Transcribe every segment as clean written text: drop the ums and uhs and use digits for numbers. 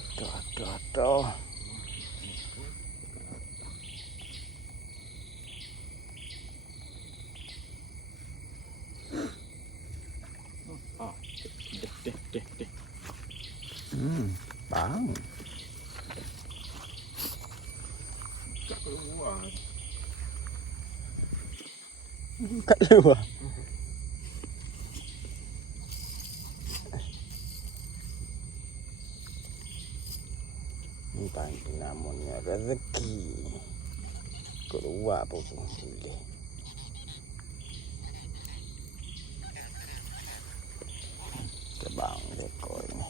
Aduh. Deh. Bang. Tak keluar. Kat luar. Ni panggil namanya rezeki. Keluar pun boleh. Kebang dekor ni.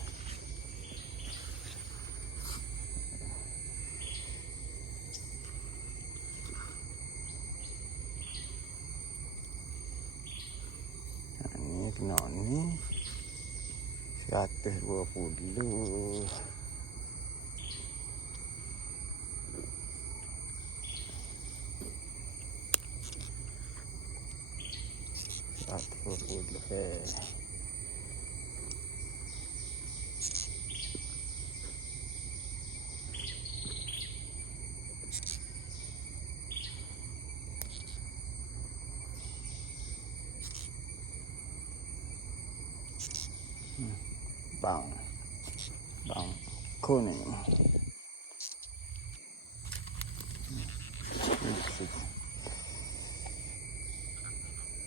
Ni kena ni 120. Bang kuning.